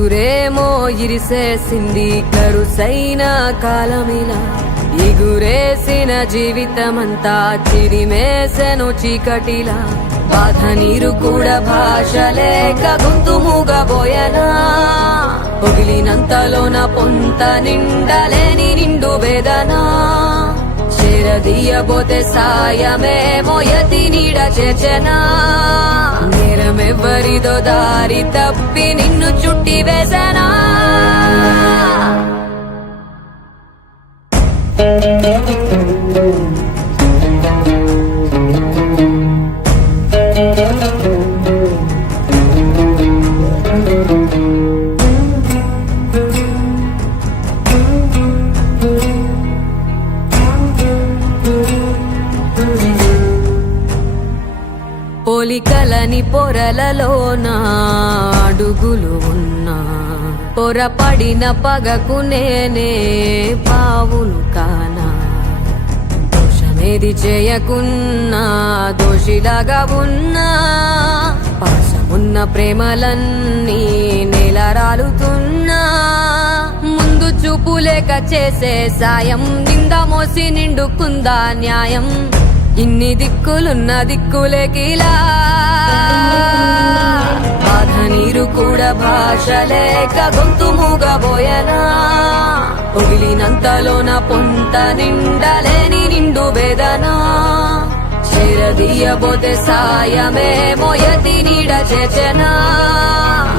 ఉసురేమో ఇరిసేసింది కరుసైన కాలమిలా ఎగురేసిన జీవితమంతా చిరిమేసెను చీకటిలా బాధ నీరు కూడా భాష లేక గొంతు మూగబోయనా పొగిలినంతలోన పొంత నిండలేని నిండు వేదనా చేరదీయబోతే సాయమేమో యతి నీడ చేర్చనా నేరమెవ్వరిదో దారి తప్పి నిన్ను చుట్టి వేసనా పోలికలని పొరలలోన అడుగులు ఉన్నా పొరపడిన పగకు నేనే పావును కానా దోషమేది చేయకున్నా దోషిలాగా ఉన్నా పాసమున్న ప్రేమలన్నీ నేలరాలుతున్నా ముందు చూపు లేక చేసే సాయం నింద మోసి నిండుకుందా న్యాయం ఇన్ని దిక్కులున్న దిక్కులేకిలా బాధ నీరు కూడా భాష లేక గొంతు మూగబోయనా పొగిలినంతలోన పొంత నిండలేని నిండు వేదనా చేరదీయబోతే సాయమేమో యతి నీడ చేర్చనా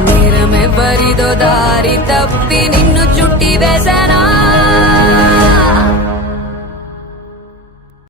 నేరమెవ్వరిదో దారి తప్పి